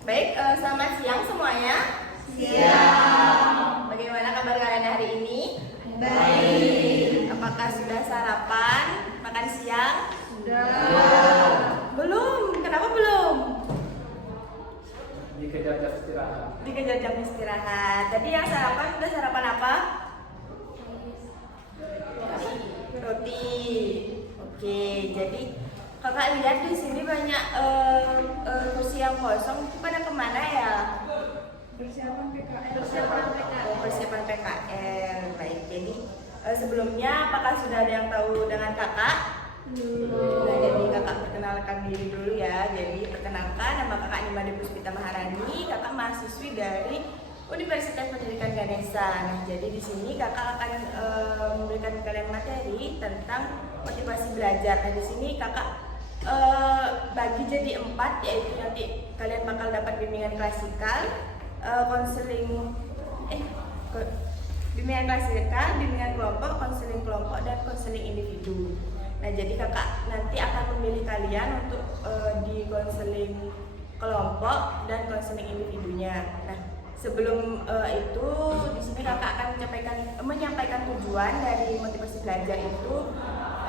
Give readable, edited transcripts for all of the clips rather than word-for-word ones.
Baik, selamat siang semuanya. Siang. Bagaimana kabar kalian hari ini? Baik. Apakah sudah sarapan, makan siang? Sudah. Belum. Kenapa belum? Dikejar jam istirahat. Dikejar jam istirahat. Tadi yang sarapan udah sarapan apa? Roti. Oke, jadi kakak lihat di sini banyak kursi yang kosong. Itu pada kemana ya? Persiapan PKL. Persiapan PKL. Baik, jadi sebelumnya apakah sudah ada yang tahu dengan kakak? Nah, jadi kakak perkenalkan diri dulu ya. Jadi perkenalkan, nama kakak Nimade Puspita Maharani. Kakak mahasiswi dari Universitas Pendidikan Ganesha. Nah, jadi di sini kakak akan memberikan kalian materi tentang motivasi belajar. Nah, di sini kakak bagi jadi 4, yaitu nanti kalian bakal dapat bimbingan klasikal, bimbingan klasikal, bimbingan kelompok, konseling kelompok, dan konseling individu. Nah, jadi kakak nanti akan memilih kalian untuk di konseling kelompok dan konseling individunya. Nah, sebelum itu di sini kakak akan menyampaikan tujuan dari motivasi belajar itu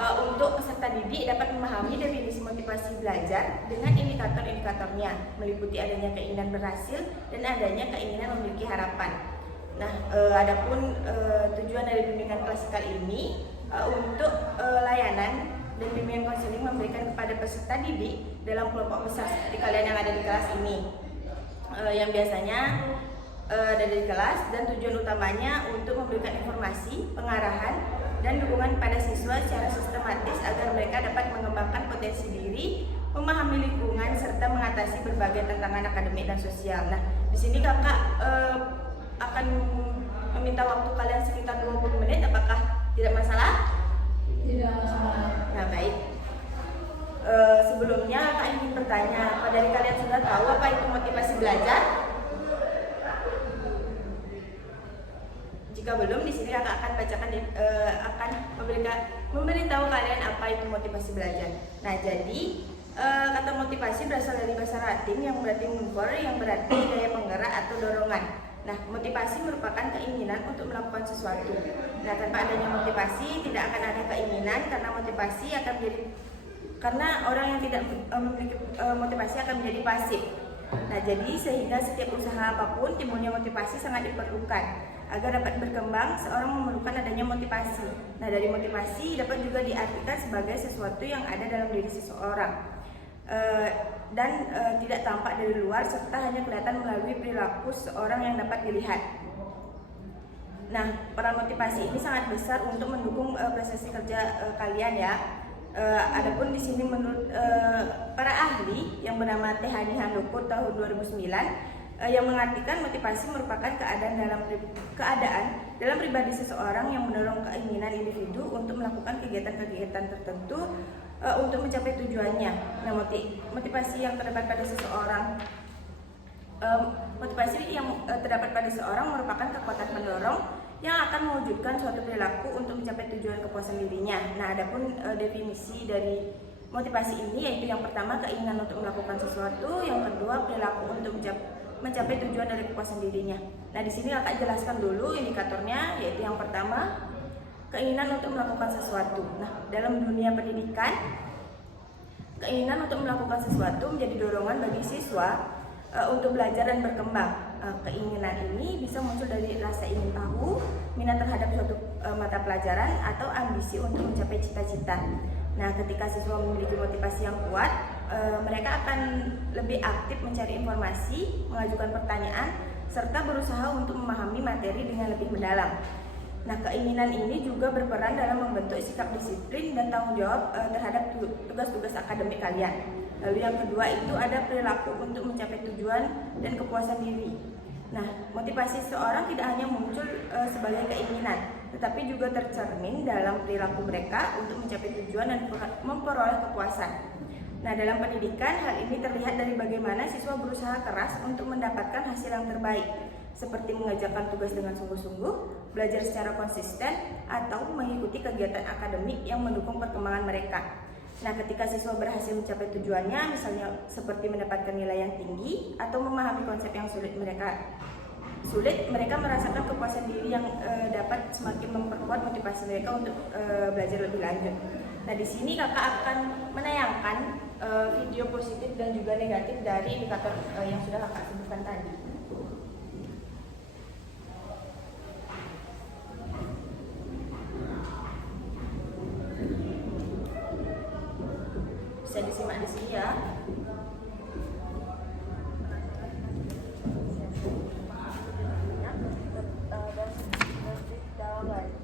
untuk peserta didik dapat memahami definisi motivasi belajar dengan indikator-indikatornya, meliputi adanya keinginan berhasil dan adanya keinginan memiliki harapan. Nah, adapun tujuan dari bimbingan klasikal ini untuk layanan dan bimbingan konseling memberikan kepada peserta didik dalam kelompok besar seperti kalian yang ada di kelas ini, yang biasanya ada di kelas, dan tujuan utamanya untuk memberikan informasi, pengarahan, dan dukungan pada siswa secara sistematis agar mereka dapat mengembangkan potensi diri, memahami lingkungan, serta mengatasi berbagai tantangan akademik dan sosial. Nah, di sini kakak akan meminta waktu kalian sekitar 20 menit. Apakah tidak masalah? Tidak masalah. Nah, baik. Sebelumnya kakak ingin bertanya, apa dari kalian sudah tahu apa itu motivasi belajar? Jika belum, di sini kakak akan bacakan akan memberitahu kalian apa itu motivasi belajar. Nah, jadi kata motivasi berasal dari bahasa Latin yang berarti mover, yang berarti daya penggerak atau dorongan. Nah, motivasi merupakan keinginan untuk melakukan sesuatu. Nah, tanpa adanya motivasi tidak akan ada keinginan, karena orang yang tidak memiliki motivasi akan menjadi pasif. Nah, jadi sehingga setiap usaha apapun timbulnya motivasi sangat diperlukan. Agar dapat berkembang, seorang memerlukan adanya motivasi. Nah, dari motivasi dapat juga diartikan sebagai sesuatu yang ada dalam diri seseorang dan tidak tampak dari luar, serta hanya kelihatan melalui perilaku seseorang yang dapat dilihat. Nah, peran motivasi ini sangat besar untuk mendukung prestasi kerja kalian ya. Adapun di sini menurut para ahli yang bernama T. Hani Handoko tahun 2009, yang mengartikan motivasi merupakan keadaan dalam pribadi seseorang yang mendorong keinginan individu untuk melakukan kegiatan-kegiatan tertentu untuk mencapai tujuannya. Nah, motivasi yang terdapat pada seseorang merupakan kekuatan pendorong yang akan mewujudkan suatu perilaku untuk mencapai tujuan kepuasan dirinya. Nah, adapun definisi dari motivasi ini yaitu yang pertama keinginan untuk melakukan sesuatu, yang kedua perilaku untuk mencapai tujuan dari kepuasan dirinya. Nah, di sini kakak jelaskan dulu indikatornya, yaitu yang pertama keinginan untuk melakukan sesuatu. Nah, dalam dunia pendidikan, keinginan untuk melakukan sesuatu menjadi dorongan bagi siswa untuk belajar dan berkembang. Keinginan ini bisa muncul dari rasa ingin tahu, minat terhadap suatu mata pelajaran, atau ambisi untuk mencapai cita-cita. Nah, ketika siswa memiliki motivasi yang kuat, mereka akan lebih aktif mencari informasi, mengajukan pertanyaan, serta berusaha untuk memahami materi dengan lebih mendalam. Nah, keinginan ini juga berperan dalam membentuk sikap disiplin dan tanggung jawab terhadap tugas-tugas akademik kalian. Lalu yang kedua itu ada perilaku untuk mencapai tujuan dan kepuasan diri. Nah, motivasi seseorang tidak hanya muncul sebagai keinginan, tetapi juga tercermin dalam perilaku mereka untuk mencapai tujuan dan memperoleh kepuasan. Nah, dalam pendidikan, hal ini terlihat dari bagaimana siswa berusaha keras untuk mendapatkan hasil yang terbaik, seperti mengerjakan tugas dengan sungguh-sungguh, belajar secara konsisten, atau mengikuti kegiatan akademik yang mendukung perkembangan mereka. Nah, ketika siswa berhasil mencapai tujuannya, misalnya seperti mendapatkan nilai yang tinggi atau memahami konsep yang mereka merasakan kepuasan diri yang dapat semakin memperkuat motivasi mereka untuk belajar lebih lanjut. Nah, di sini kakak akan menayangkan video positif dan juga negatif dari indikator yang sudah kakak sebutkan tadi. Bisa disimak di sini ya.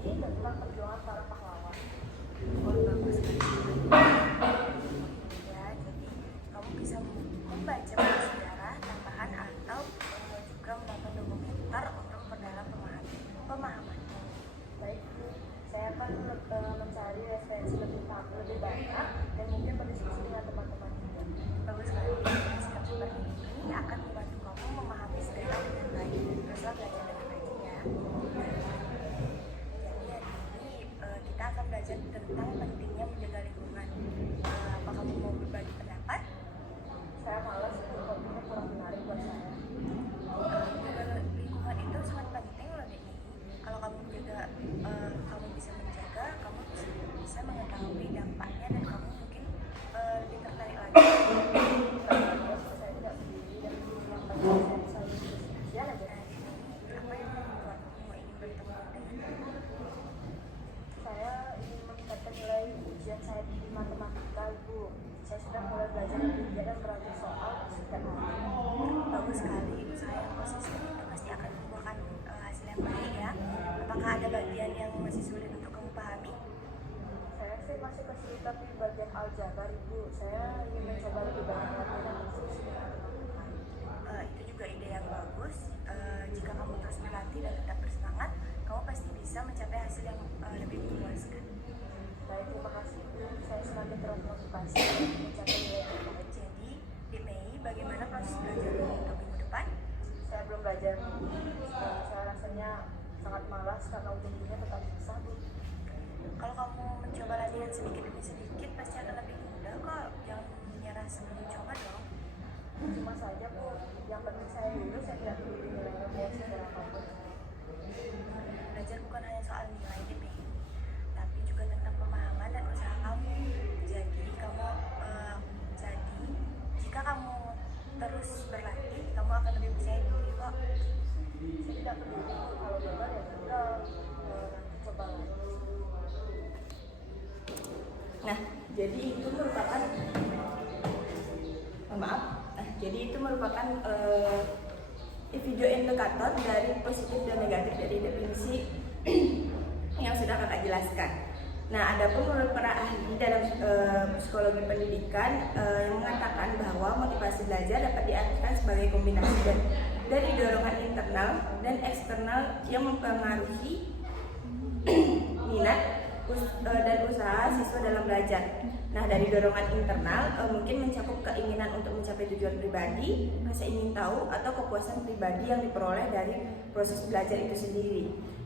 Tentang perjuangan para pahlawan. Ya, jadi kamu bisa membaca buku sejarah tambahan atau juga menonton dokumenter untuk memperdalam pemahaman. Baik, saya akan mencari referensi lebih banyak dan mungkin berdiskusi dengan teman-teman juga. Bagus sekali. Sikap seperti ini akan membantu kamu memahami segala dengan baik. Teruslah belajar dengan rajin ya. Kita akan belajar tentang pentingnya menjaga lingkungan. Apa kamu mau berbagi pendapat? Saya malas, topiknya kurang menarik buat saya. Menjaga lingkungan itu sangat penting loh, Deni. Kalau kamu menjaga, kamu bisa menjaga, kamu bisa mengetahui dampaknya dan kamu mungkin lebih tertarik lagi. Saya tidak sendiri dan yang penting saya bisa aja. Apa yang membuat kamu ingin bertemu dengan saya ingin meningkatkan nilai ujian saya di matematika, Ibu. Saya sudah mulai belajar lebih giat dan berakhir soal setiap hari. Bagus sekali, usaha yang konsisten itu pasti akan membuahkan hasil yang baik ya. Apakah ada bagian yang masih sulit untuk kamu pahami? Saya sih masih kesulitan di bagian aljabar, Ibu. Saya ingin mencoba lebih banyak lagi dan diskusi dengan teman-teman. Itu juga ide yang bagus. Jika kamu terus berlatih dan tetap bersemangat, kamu pasti bisa mencapai hasil yang lebih memuaskan. Baik, terima kasih Bu. Saya semakin termotivasi mencapai nilai terbaik. Jadi, di Mei, bagaimana proses belajarmu untuk minggu depan? Saya belum belajar. Saya rasanya sangat malas karena ujiannya tetap susah, Bu. Kalau kamu mencoba latihan sedikit demi sedikit, pasti akan lebih mudah kok. Jangan menyerah sebelum mencoba dong. Cuma saja Bu, yang penting saya lulus, saya tidak peduli nilainya mau secara apapun. Belajar bukan hanya soal nilai DP, tapi juga tentang pemahaman dan usaha kamu. Jadi jika kamu terus berlatih, kamu akan lebih percaya diri kok. Saya tidak peduli kalau gagal ya sudah, nanti coba lagi. Nah, jadi itu merupakan video indikator dari positif dan negatif dari definisi yang sudah kakak jelaskan. Nah, adapun menurut para ahli dalam psikologi pendidikan yang mengatakan bahwa motivasi belajar dapat diartikan sebagai kombinasi dari dorongan internal dan eksternal yang mempengaruhi minat dan usaha siswa dalam belajar. Nah, dari dorongan internal mungkin mencakup keinginan untuk mencapai tujuan pribadi, rasa ingin tahu, atau kepuasan pribadi yang diperoleh dari proses belajar itu sendiri.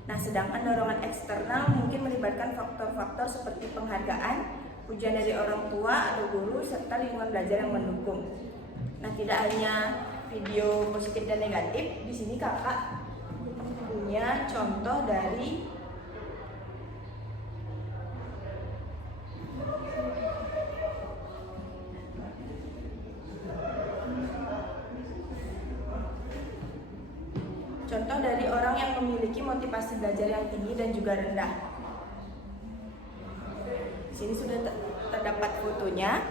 Nah, sedangkan dorongan eksternal mungkin melibatkan faktor-faktor seperti penghargaan, pujian dari orang tua atau guru, serta lingkungan belajar yang mendukung. Nah, tidak hanya video positif dan negatif, di sini kakak punya contoh dari orang yang memiliki motivasi belajar yang tinggi dan juga rendah. Di sini sudah terdapat fotonya.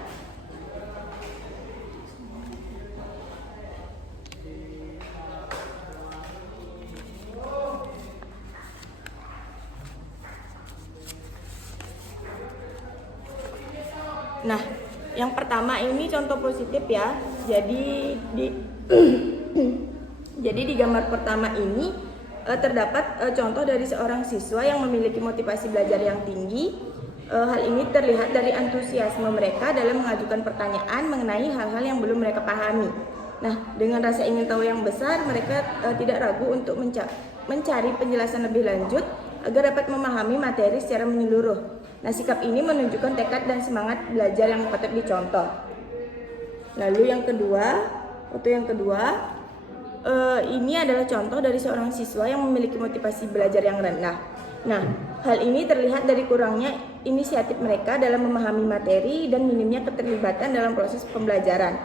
Nah, yang pertama ini contoh positif ya. Jadi di gambar pertama ini terdapat contoh dari seorang siswa yang memiliki motivasi belajar yang tinggi. Hal ini terlihat dari antusiasme mereka dalam mengajukan pertanyaan mengenai hal-hal yang belum mereka pahami. Nah, dengan rasa ingin tahu yang besar, mereka tidak ragu untuk mencari penjelasan lebih lanjut agar dapat memahami materi secara menyeluruh. Nah, sikap ini menunjukkan tekad dan semangat belajar yang patut dicontoh. Lalu yang kedua, ini adalah contoh dari seorang siswa yang memiliki motivasi belajar yang rendah. Nah, hal ini terlihat dari kurangnya inisiatif mereka dalam memahami materi dan minimnya keterlibatan dalam proses pembelajaran.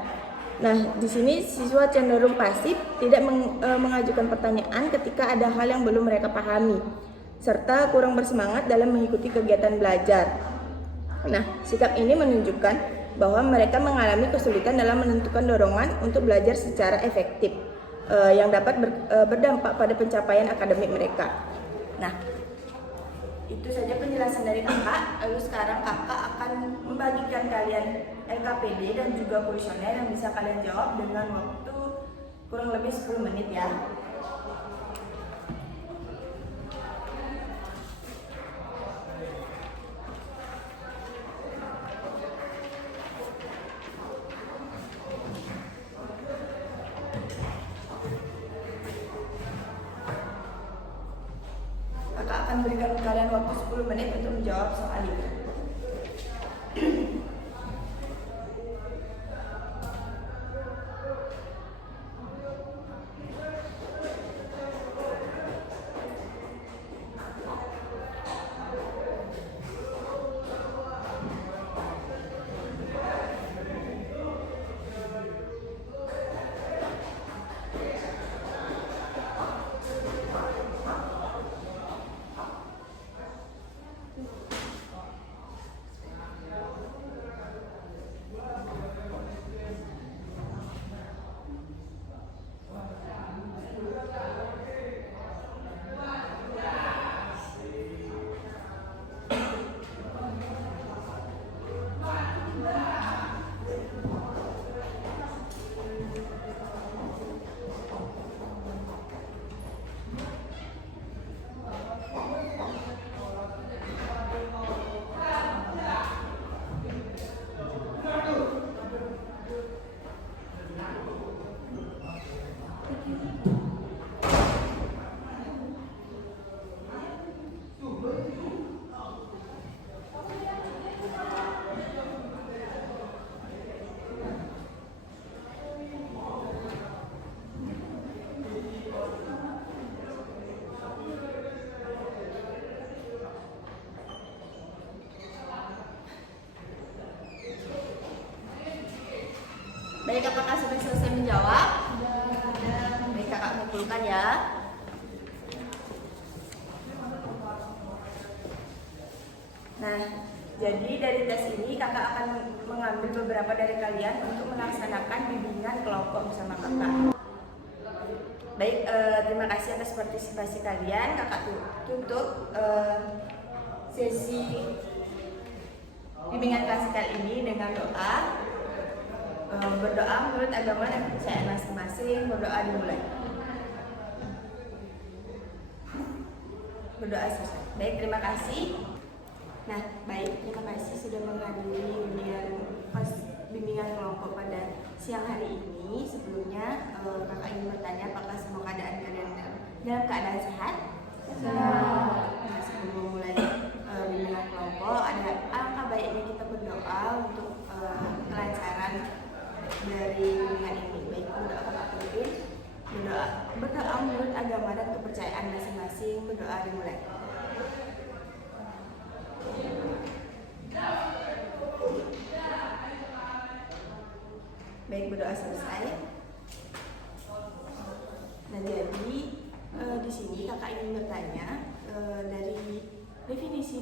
Nah, di sini siswa cenderung pasif, tidak mengajukan pertanyaan ketika ada hal yang belum mereka pahami, serta kurang bersemangat dalam mengikuti kegiatan belajar. Nah, sikap ini menunjukkan bahwa mereka mengalami kesulitan dalam menentukan dorongan untuk belajar secara efektif, yang dapat berdampak pada pencapaian akademik mereka. Nah, itu saja penjelasan dari kakak. Lalu sekarang kakak akan membagikan kalian LKPD dan juga kuesioner yang bisa kalian jawab dengan waktu kurang lebih 10 menit ya. Kakak akan berikan kalian waktu 10 menit untuk menjawab soal itu. Baik, apakah sudah selesai menjawab? Baik, kakak kumpulkan ya. Nah, jadi dari tes ini kakak akan mengambil beberapa dari kalian untuk melaksanakan bimbingan kelompok bersama kakak. Baik, terima kasih atas partisipasi kalian. Kakak tutup sesi bimbingan klasikal ini dengan doa. Berdoa menurut agama dan kepercayaan masing-masing. Berdoa dimulai. Berdoa selesai. Baik, terima kasih. Nah, baik, terima kasih sudah menghadiri bimbingan kelompok pada siang hari ini. Sebelumnya kakak ingin bertanya apakah semua keadaan kalian dalam keadaan sehat? Nah, sebelum memulai bimbingan kelompok, alangkah baiknya kita berdoa untuk kelancaran dari bimbingan ini. Baik, berdoa kakak pimpin. Berdoa menurut agama dan kepercayaan masing-masing. Berdoa dimulai. Baik, berdoa selesai. Nah, jadi di sini kakak ingin bertanya dari definisi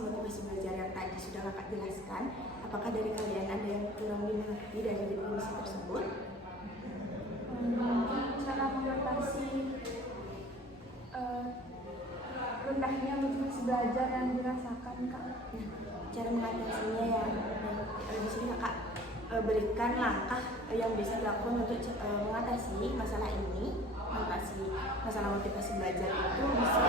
motivasi belajar yang tadi sudah kakak jelaskan, apakah dari kalian ada yang kurang dimengerti dari definisi tersebut? Cara mengatasi rendahnya motivasi belajar yang dirasakan kak. Cara mengatasinya ya, di sini kakak berikan langkah yang bisa dilakukan untuk mengatasi masalah ini. Masalah motivasi belajar itu bisa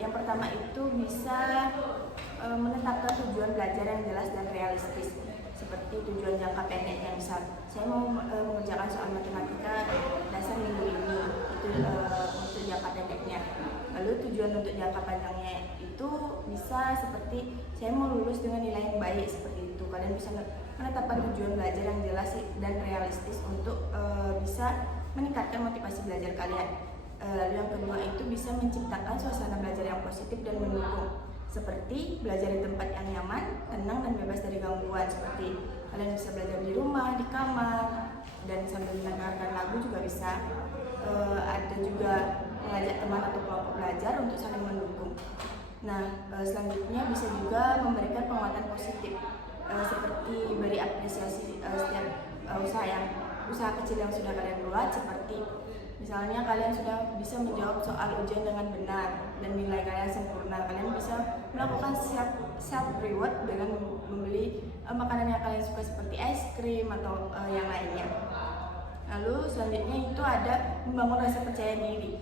yang pertama itu bisa menetapkan tujuan belajar yang jelas dan realistis, seperti tujuan jangka pendeknya. Misal saya mau mengerjakan soal matematika dasar minggu ini, itu untuk jangka pendeknya. Lalu tujuan untuk jangka panjangnya itu bisa seperti saya mau lulus dengan nilai yang baik seperti itu. Kalian bisa menetapkan tujuan belajar yang jelas dan realistis untuk bisa meningkatkan motivasi belajar kalian. Lalu yang kedua itu bisa menciptakan suasana belajar yang positif dan mendukung, seperti belajar di tempat yang nyaman, tenang dan bebas dari gangguan. Seperti kalian bisa belajar di rumah, di kamar, dan sambil mendengarkan lagu juga bisa. Ada juga mengajak teman atau kelompok belajar untuk saling mendukung. Nah, selanjutnya bisa juga memberikan penguatan positif, seperti beri apresiasi setiap usaha kecil yang sudah kalian buat, seperti misalnya kalian sudah bisa menjawab soal ujian dengan benar dan nilai kalian sempurna. Kalian bisa melakukan self reward dengan membeli makanan yang kalian suka seperti es krim atau yang lainnya. Lalu selanjutnya itu ada membangun rasa percaya diri.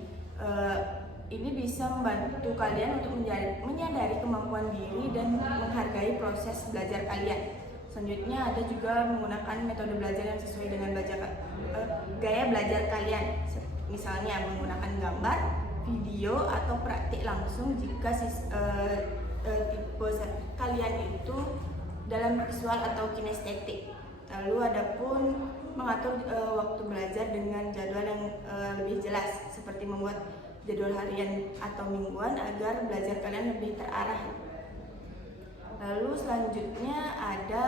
Ini bisa membantu kalian untuk menyadari kemampuan diri dan menghargai proses belajar kalian. Selanjutnya ada juga menggunakan metode belajar yang sesuai dengan gaya belajar kalian. Misalnya menggunakan gambar, video, atau praktik langsung jika tipe kalian itu dalam visual atau kinestetik. Lalu adapun mengatur waktu belajar dengan jadwal yang lebih jelas, seperti membuat jadwal harian atau mingguan agar belajar kalian lebih terarah. Lalu selanjutnya ada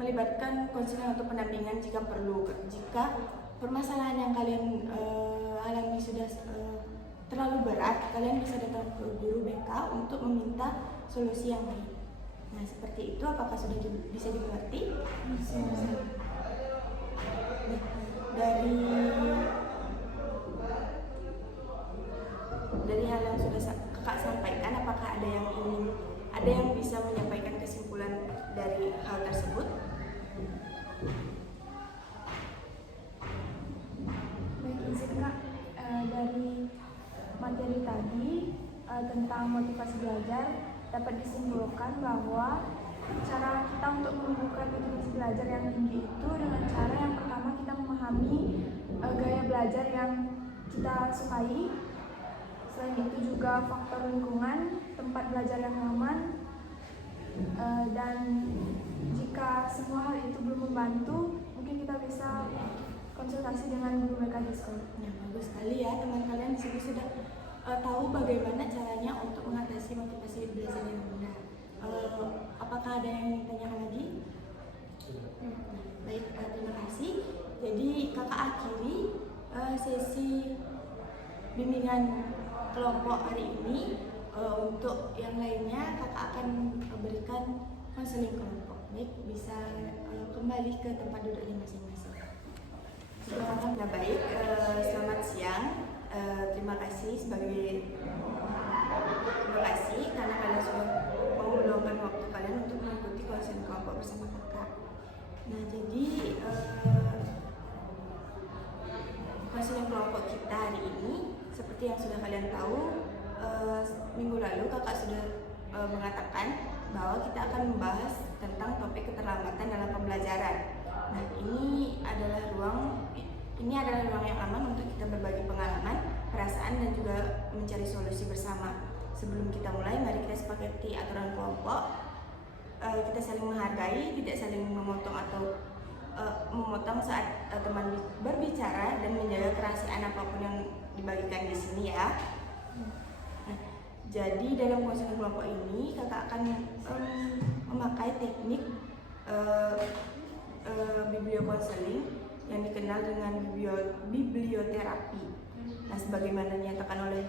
melibatkan konselor atau pendampingan jika perlu. Jika permasalahan yang kalian alami sudah terlalu berat, kalian bisa datang ke guru BK untuk meminta solusi yang baik. Nah, seperti itu. Apakah sudah bisa dimengerti? Bisa. Dari hal yang sudah kakak sampaikan, apakah ada yang bisa menyampaikan kesimpulan dari hal tersebut? Baik, izin Kak, dari materi tadi tentang motivasi belajar dapat disimpulkan bahwa cara kita untuk menumbuhkan motivasi belajar yang tinggi itu dengan cara yang pertama kita memahami gaya belajar yang kita sukai. Selain itu juga faktor lingkungan, tempat belajar yang nyaman, dan jika semua hal itu belum membantu, mungkin kita bisa konsultasi dengan guru BK di sekolah. Nah, bagus sekali ya, teman kalian di sini sudah tahu bagaimana caranya untuk mengatasi motivasi belajar yang benar. Apakah ada yang ingin tanyakan lagi? Baik, terima kasih. Jadi kakak akhiri sesi bimbingan kelompok hari ini. Untuk yang lainnya kakak akan berikan konseling kelompok. Baik, bisa kembali ke tempat duduknya masing-masing. Nah, baik, selamat siang. Terima kasih karena kalian sudah mau meluangkan waktu kalian untuk mengikuti konseling kelompok bersama kakak. Nah, jadi konseling kelompok kita hari ini seperti yang sudah kalian tahu, minggu lalu kakak sudah mengatakan bahwa kita akan membahas tentang topik keterlambatan dalam pembelajaran. Nah, ini adalah ruang yang aman untuk kita berbagi pengalaman, perasaan, dan juga mencari solusi bersama. Sebelum kita mulai, mari kita sepakati aturan kelompok. Kita saling menghargai, tidak saling memotong atau memotong saat teman berbicara, dan menjaga kerahasiaan apapun yang dibagikan di sini ya. Nah, jadi dalam konseling kelompok ini kakak akan memakai teknik bibliokonseling yang dikenal dengan biblioterapi. Nah, sebagaimana dinyatakan oleh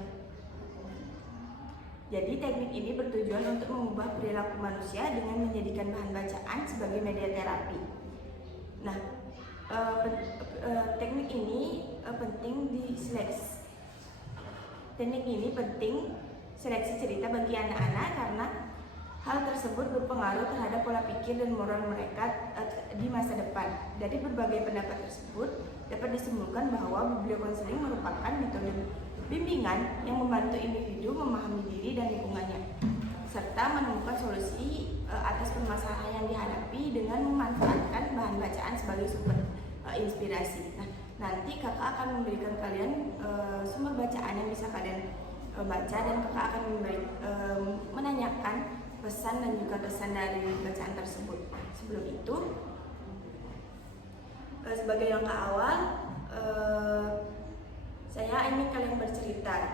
jadi teknik ini bertujuan untuk mengubah perilaku manusia dengan menjadikan bahan bacaan sebagai media terapi. Nah, teknik ini penting seleksi cerita bagi anak-anak karena hal tersebut berpengaruh terhadap pola pikir dan moral mereka di masa depan. Dari berbagai pendapat tersebut dapat disimpulkan bahwa bibliokonseling merupakan metode bimbingan yang membantu individu memahami diri dan lingkungannya, serta menemukan solusi atas permasalahan yang dihadapi dengan memanfaatkan bahan bacaan sebagai sumber inspirasi. Nah, Nanti kakak akan memberikan kalian sumber bacaan yang bisa kalian baca, dan kakak akan menanyakan pesan dan juga kesan dari bacaan tersebut. Sebelum itu, sebagai langkah awal, saya ingin kalian bercerita.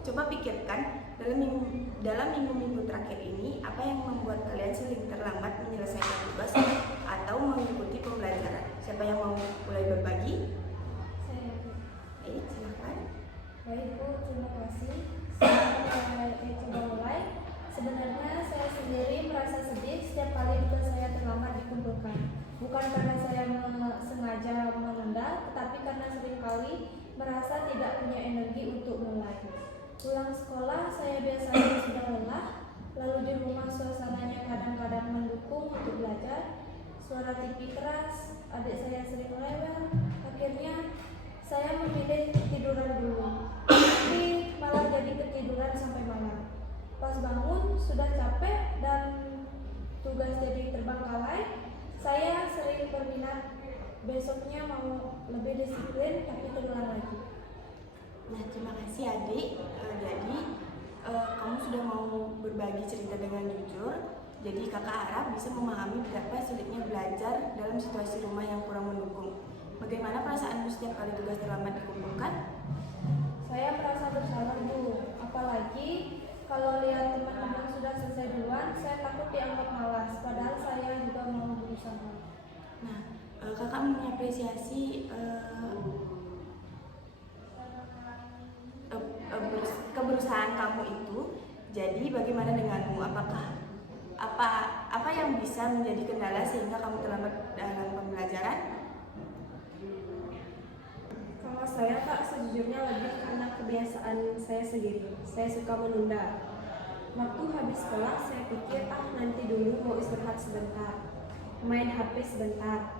Coba pikirkan dalam minggu-minggu terakhir ini, apa yang membuat kalian sering terlambat menyelesaikan tugas atau mengikuti pembelajaran. Siapa yang mau mulai berbagi? Saya. Silakan. Baik Bu, terima kasih. Saya coba mulai. Sebenarnya saya sendiri merasa sedih setiap kali tugas saya terlambat dikumpulkan. Bukan karena saya sengaja menunda, tetapi karena seringkali merasa tidak punya energi untuk mulai. Pulang sekolah saya biasanya sudah lelah, lalu di rumah suasananya kadang-kadang mendukung untuk belajar. Suara TV keras, adik saya sering rewel. Akhirnya saya memilih tiduran dulu, tapi malah jadi ketiduran sampai malam. Pas bangun sudah capek dan tugas jadi terbengkalai. Saya sering berminat besoknya mau lebih disiplin, tapi terulang lagi. Nah, terima kasih adik. Jadi kamu sudah mau berbagi cerita dengan jujur. Jadi kakak harap bisa memahami betapa sulitnya belajar dalam situasi rumah yang kurang mendukung. Bagaimana perasaanmu setiap kali tugas terlambat dikumpulkan? Saya merasa bersalah Bu, apalagi kalau lihat teman-teman sudah selesai duluan, saya takut dianggap malas, padahal saya juga mau berusaha. Nah, kakak mengapresiasi keberusahaan kamu itu. Jadi bagaimana denganmu? Apa yang bisa menjadi kendala sehingga kamu terlambat dalam pembelajaran? Kalau saya Kak, sejujurnya lebih karena kebiasaan saya sendiri. Saya suka menunda. Waktu habis sekolah saya pikir nanti dulu mau istirahat sebentar, main HP sebentar.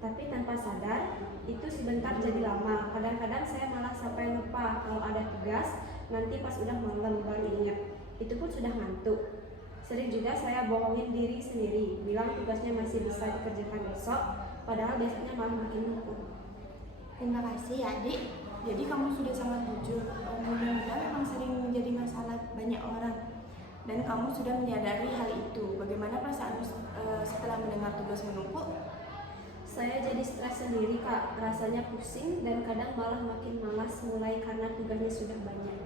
Tapi tanpa sadar, itu sebentar jadi lama. Kadang-kadang saya malah sampai lupa kalau ada tugas, nanti pas udah malam baru ingat. Itu pun sudah ngantuk. Sering juga saya bohongin diri sendiri, bilang tugasnya masih bisa dikerjakan besok, padahal besoknya malah makin numpuk. Terima kasih adik. Jadi kamu sudah sangat jujur. Mudah-mudahan memang sering menjadi masalah banyak orang, dan kamu sudah menyadari hal itu. Bagaimana perasaanmu setelah mendengar tugas menumpuk? Saya jadi stres sendiri Kak, rasanya pusing dan kadang malah makin malas mulai karena tugasnya sudah banyak.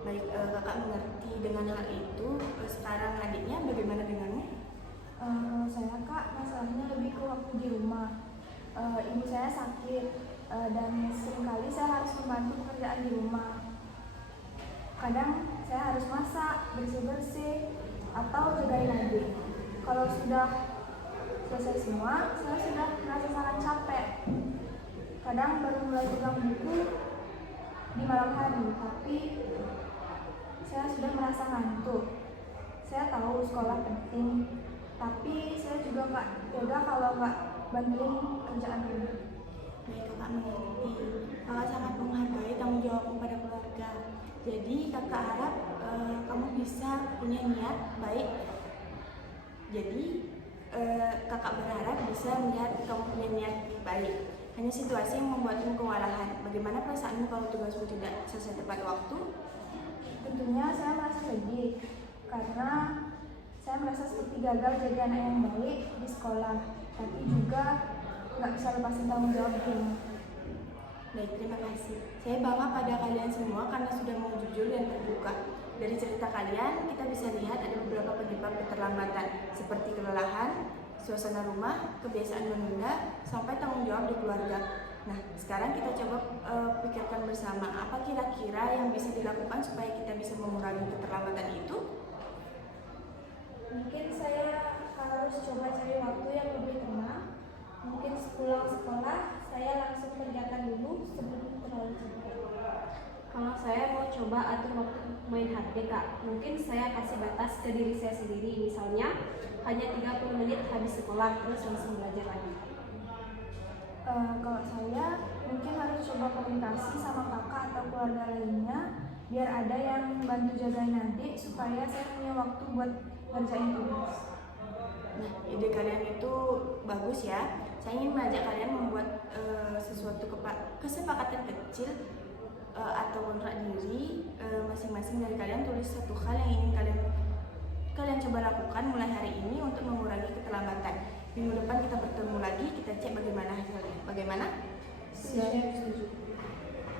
Baik, kakak mengerti dengan hal itu. Sekarang adiknya bagaimana denganmu? Kalau saya Kak, masalahnya lebih ke waktu di rumah. Ibu saya sakit dan seringkali saya harus membantu pekerjaan di rumah. Kadang saya harus masak, bersih-bersih, atau jagain adik. Kalau sudah selesai semua, saya sudah merasa sangat capek. Kadang baru mulai pegang buku di malam hari, tapi saya sudah merasa ngantuk. Saya tahu sekolah penting, tapi saya juga nggak tega kalau nggak bantuin kerjaan rumah. Baik, kakak mengerti. Kakak sangat menghargai tanggung jawabmu pada keluarga. Jadi kakak harap kamu bisa punya niat baik. Jadi kakak berharap bisa melihat kamu punya niat baik. Hanya situasi yang membuatmu kewalahan. Bagaimana perasaanmu kalau tugasmu tidak selesai tepat waktu? Tentunya saya merasa sedih karena saya merasa seperti gagal jadi anak yang baik di sekolah, tapi juga nggak bisa lepasin tanggung jawab di rumah. Baik, terima kasih. Saya bangga pada kalian semua karena sudah mau jujur dan terbuka. Dari cerita kalian, kita bisa lihat ada beberapa penyebab keterlambatan, seperti kelelahan, suasana rumah, kebiasaan menunda, sampai tanggung jawab di keluarga. Nah, sekarang kita coba pikirkan bersama, apa kira-kira yang bisa dilakukan supaya kita bisa mengurangi keterlambatan itu? Mungkin saya harus coba cari waktu yang lebih tenang. Mungkin sepulang sekolah, saya langsung kerjakan dulu sebelum terlalu capek. Kalau saya mau coba atur waktu main HP Kak, mungkin saya kasih batas ke diri saya sendiri, misalnya hanya 30 menit habis sekolah terus langsung belajar lagi. Kalau saya mungkin harus coba komunikasi sama kakak atau keluarga lainnya biar ada yang bantu jagain adik supaya saya punya waktu buat ngerjain tugas. Nah, ide kalian itu bagus ya. saya ingin mengajak kalian membuat sesuatu kesepakatan kecil atau kontrak diri. Masing-masing dari kalian tulis satu hal yang ingin kalian coba lakukan mulai hari ini untuk mengurangi keterlambatan. Minggu depan kita bertemu lagi, kita cek bagaimana hasilnya. Bagaimana? Setuju.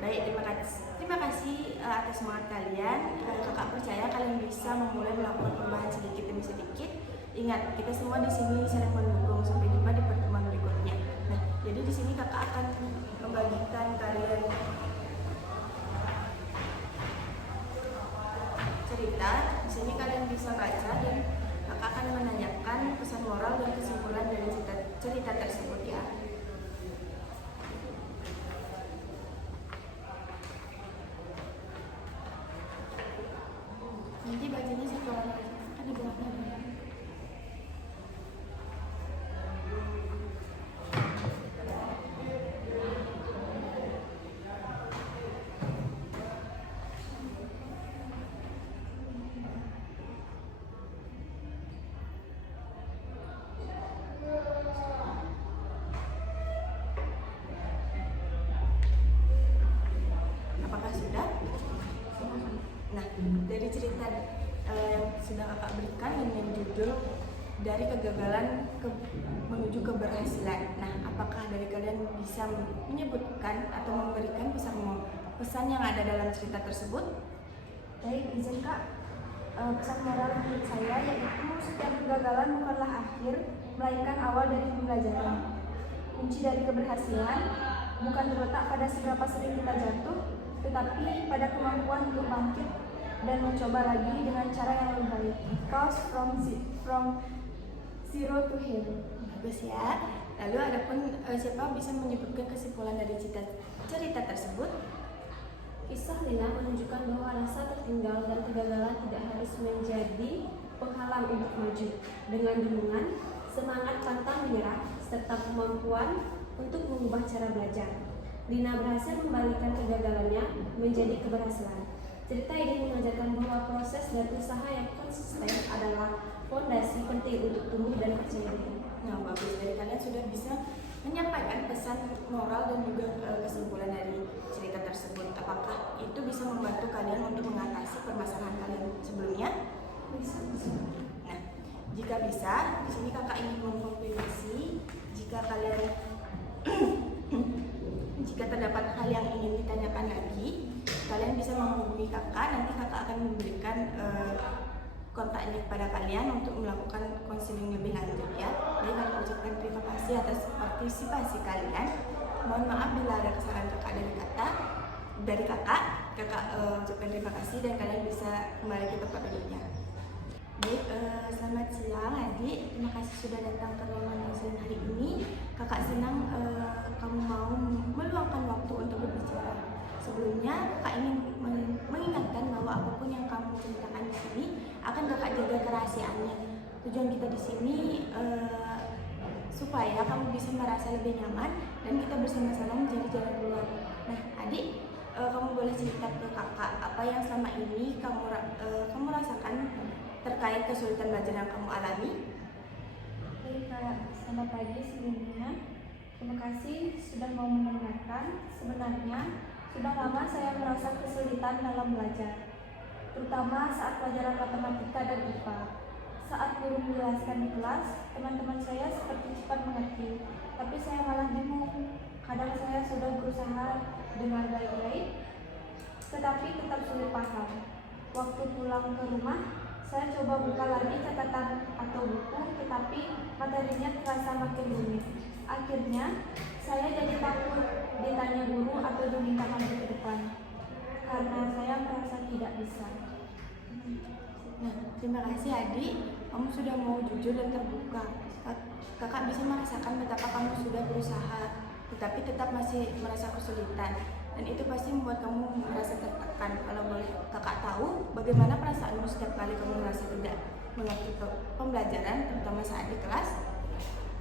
Baik, terima kasih atas semangat kalian. Kakak percaya kalian bisa memulai melakukan perubahan sedikit demi sedikit. Ingat, kita semua di sini saling mendukung. Sampai jumpa di pertemuan berikutnya. Nah, jadi di sini kakak akan membagikan kalian cerita. Di sini kalian bisa baca dan kakak akan menanyakan pesan moral dan kesimpulan dari cerita tersebut ya. Nanti bacanya satu orang aja, kan di bawahnya ada. Apakah sudah? Nah, dari cerita yang sudah kakak berikan dengan judul dari kegagalan menuju keberhasilan. Nah, apakah dari kalian bisa menyebutkan atau memberikan pesan yang ada dalam cerita tersebut? Baik, izin Kak. Pesan moral menurut saya yaitu setiap kegagalan bukanlah akhir, melainkan awal dari pembelajaran. Kunci dari keberhasilan bukan terletak pada seberapa sering kita jatuh, tetapi pada kemampuan untuk bangkit dan mencoba lagi dengan cara yang lebih baik. Because from zero to hero. Bagus ya. Lalu adapun siapa bisa menyebutkan kesimpulan dari cerita tersebut? Kisah Lina menunjukkan bahwa rasa tertinggal dan kegagalan tidak harus menjadi penghalang untuk maju. Dengan dukungan, semangat pantang menyerah, serta kemampuan untuk mengubah cara belajar, Lina berhasil membalikkan kegagalannya menjadi keberhasilan. Cerita ini mengajarkan bahwa proses dan usaha yang konsisten adalah fondasi penting untuk tumbuh dan percaya diri. Nah, bagus, dari kalian sudah bisa menyampaikan pesan moral dan juga kesimpulan dari cerita tersebut. Apakah itu bisa membantu kalian untuk mengatasi permasalahan kalian sebelumnya? Bisa. Nah, jika bisa, di sini kakak ingin mengkonfirmasi jika kalian jika terdapat hal yang ingin ditanyakan lagi, kalian bisa menghubungi kakak. Nanti kakak akan memberikan kontaknya kepada kalian untuk melakukan konseling lebih lanjut ya. Jadi kami ucapkan terima kasih atas partisipasi kalian. Mohon maaf bila ada kesalahan dari kakak. Kakak ucapkan terima kasih dan kalian bisa kembali ke tempat duduknya. Baik, selamat siang adik. Terima kasih sudah datang ke ruangan konseling hari ini. Kakak senang kamu mau meluangkan waktu untuk berbicara. Sebelumnya, kakak ingin mengingatkan bahwa apapun yang kamu ceritakan di sini akan kakak jaga kerahasiaannya. Tujuan kita di sini supaya kamu bisa merasa lebih nyaman dan kita bersama-sama mencari jalan keluar. Nah, adik, kamu boleh cerita ke kakak apa yang selama ini kamu rasakan terkait kesulitan belajar yang kamu alami. Baik Kak, selamat pagi sebelumnya. Terima kasih sudah mau mendengarkan. Sebenarnya sudah lama saya merasa kesulitan dalam belajar, terutama saat pelajaran matematika dan IPA. Saat guru menjelaskan di kelas, teman-teman saya seperti cepat mengerti, tapi saya malah bingung. Kadang saya sudah berusaha dengar baik-baik, tetapi tetap sulit paham. Waktu pulang ke rumah, saya coba buka lagi catatan atau buku, tetapi materinya terasa makin rumit. Akhirnya, saya jadi takut ditanya guru atau diminta maju ke depan, karena saya merasa tidak bisa. Nah, terima kasih adik, kamu sudah mau jujur dan terbuka. Kakak bisa merasakan betapa kamu sudah berusaha, tetapi tetap masih merasa kesulitan. Dan itu pasti membuat kamu merasa tertekan. Kalau boleh kakak tahu, bagaimana perasaanmu setiap kali kamu merasa tidak mengerti pembelajaran, terutama saat di kelas?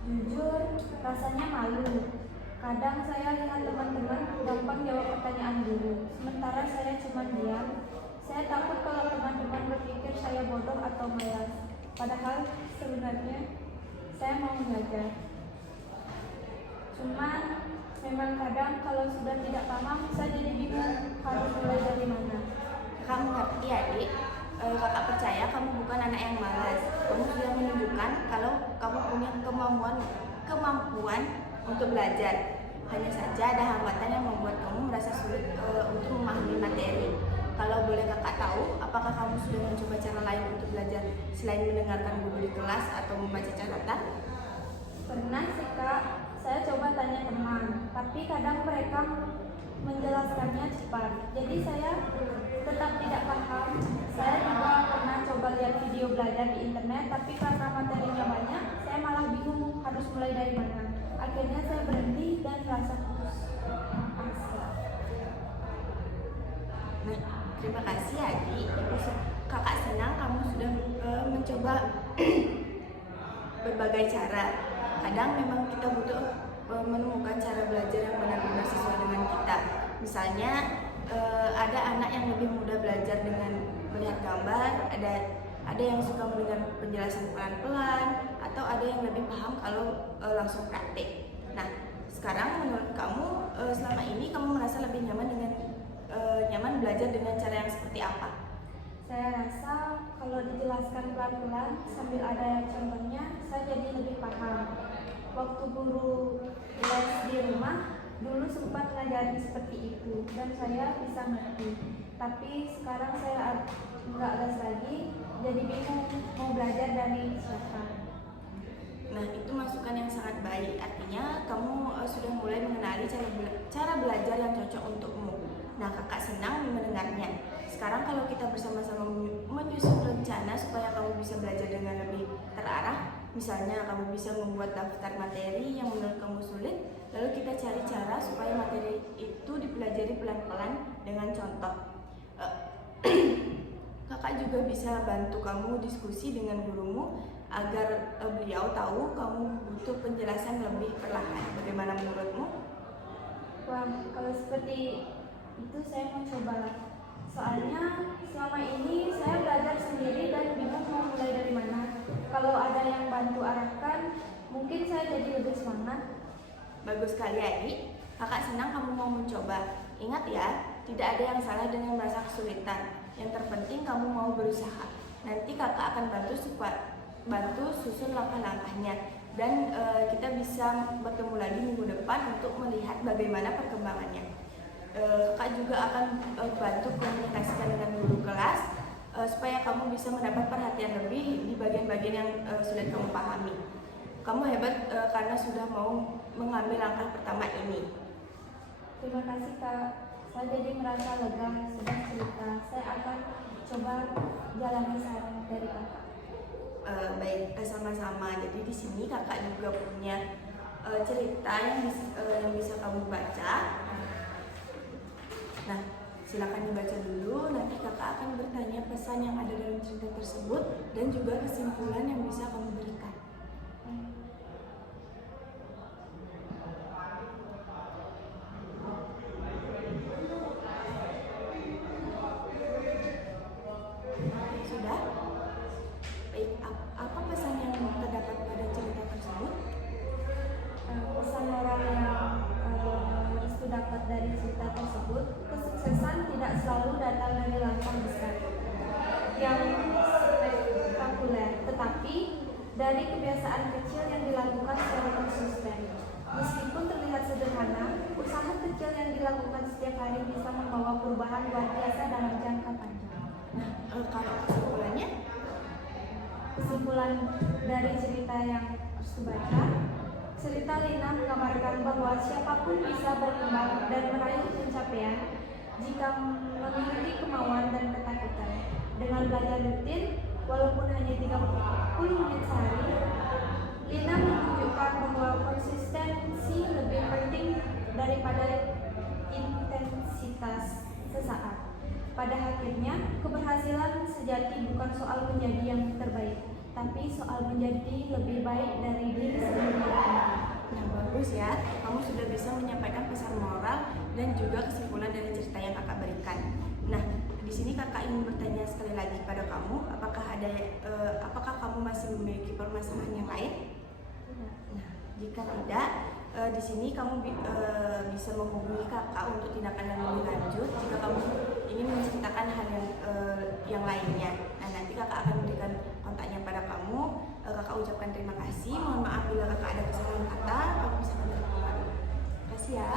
Jujur, rasanya malu. Kadang saya lihat teman-teman gampang jawab pertanyaan guru, sementara saya cuma diam. Saya takut kalau teman-teman berpikir saya bodoh atau malas. Padahal sebenarnya saya mau belajar. Cuman memang kadang kalau sudah tidak paham saya jadi bingung harus mulai dari mana. Kamu ngerti adik, kakak percaya kamu bukan anak yang malas. Kamu sudah menunjukkan kalau kamu punya kemampuan untuk belajar. Hanya saja ada hambatan yang membuat kamu merasa sulit untuk memahami materi. Kalau boleh kakak tahu, apakah kamu sudah mencoba cara lain untuk belajar selain mendengarkan guru di kelas atau membaca catatan? Pernah sih kak, saya coba tanya teman, tapi kadang mereka menjelaskannya cepat. Jadi saya tetap tidak paham. Saya juga pernah coba lihat video belajar di internet, tapi karena materinya banyak, saya malah bingung harus mulai dari mana. Akhirnya saya berhenti dan merasa putus asa. Nah, terima kasih Adi. Kakak senang kamu sudah mencoba berbagai cara. Kadang memang kita butuh menemukan cara belajar yang benar-benar sesuai dengan kita. Misalnya ada anak yang lebih mudah belajar dengan melihat gambar, ada yang suka mendengar penjelasan pelan-pelan, atau ada yang lebih paham kalau langsung praktik. Nah, sekarang menurut kamu selama ini kamu merasa lebih nyaman belajar dengan cara yang seperti apa? Saya rasa kalau dijelaskan pelan-pelan sambil ada contohnya, saya jadi lebih paham. Waktu guru les di rumah, dulu sempat ngajarin seperti itu dan saya bisa ngerti. Tapi sekarang saya nggak les lagi, jadi bingung mau belajar dari siapa. Nah, itu masukan yang sangat baik. Artinya kamu sudah mulai mengenali cara belajar yang cocok untukmu. Nah, kakak senang mendengarnya. Sekarang kalau kita bersama-sama menyusun rencana supaya kamu bisa belajar dengan lebih terarah, misalnya kamu bisa membuat daftar materi yang menurut kamu sulit, lalu kita cari cara supaya materi itu dipelajari pelan-pelan dengan contoh. Kakak juga bisa bantu kamu diskusi dengan gurumu agar beliau tahu kamu butuh penjelasan lebih perlahan. Bagaimana menurutmu? Wah, kalau seperti itu saya mau coba. Soalnya selama ini saya belajar sendiri dan bingung mau mulai dari mana. Kalau ada yang bantu arahkan, mungkin saya jadi lebih semangat. Bagus sekali Adi, kakak senang kamu mau mencoba. Ingat ya, tidak ada yang salah dengan merasa kesulitan. Yang terpenting kamu mau berusaha. Nanti kakak akan bantu susun langkah-langkahnya. Dan kita bisa bertemu lagi minggu depan untuk melihat bagaimana perkembangannya. Kakak juga akan bantu komunikasikan dengan guru kelas supaya kamu bisa mendapat perhatian lebih di bagian-bagian yang sulit kamu pahami. Kamu hebat karena sudah mau mengambil langkah pertama ini. Terima kasih kak, saya jadi merasa lega sudah cerita. Saya akan coba jalani saran dari kakak. Baik, sama-sama. Jadi di sini kakak juga punya cerita yang bisa kamu baca. Nah, silakan dibaca dulu. Nanti kakak akan bertanya pesan yang ada dalam cerita tersebut dan juga kesimpulan yang bisa kamu berikan. Sudah? Baik, apa pesan yang terdapat pada cerita tersebut? Pesan moral yang harus dapat dari cerita tersebut, kesuksesan tidak selalu datang dari langkah besar yang spektakuler, tetapi dari kebiasaan kecil yang dilakukan secara konsisten. Meskipun terlihat sederhana, usaha kecil yang dilakukan setiap hari bisa membawa perubahan luar biasa dalam jangka panjang. Kalau kesimpulannya? Kesimpulan dari cerita yang harus dibaca, cerita Lina menggambarkan bahwa siapapun bisa berkembang dan meraih pencapaian jika memiliki kemauan dan ketakutan. Dengan belajar rutin, walaupun hanya 30 menit sehari, Lina menunjukkan bahwa konsistensi lebih penting daripada intensitas sesaat. Pada akhirnya, keberhasilan sejati bukan soal menjadi yang terbaik, tapi soal menjadi lebih baik dari diri sendiri. Nah, bagus ya. Kamu sudah bisa menyampaikan pesan moral dan juga kesimpulan dari cerita yang kakak berikan. Nah, di sini kakak ingin bertanya sekali lagi pada kamu, apakah kamu masih memiliki permasalahan yang lain? Tidak. Nah, jika tidak, di sini kamu bisa menghubungi kakak untuk tindakan yang lebih lanjut. Jika kamu ingin menceritakan hal yang lainnya, nah nanti kakak akan memberikan kontaknya pada kamu. Kakak ucapkan terima kasih. Mohon maaf bila kakak ada kesalahan kata. Kamu bisa kontak kakak. Terima kasih ya.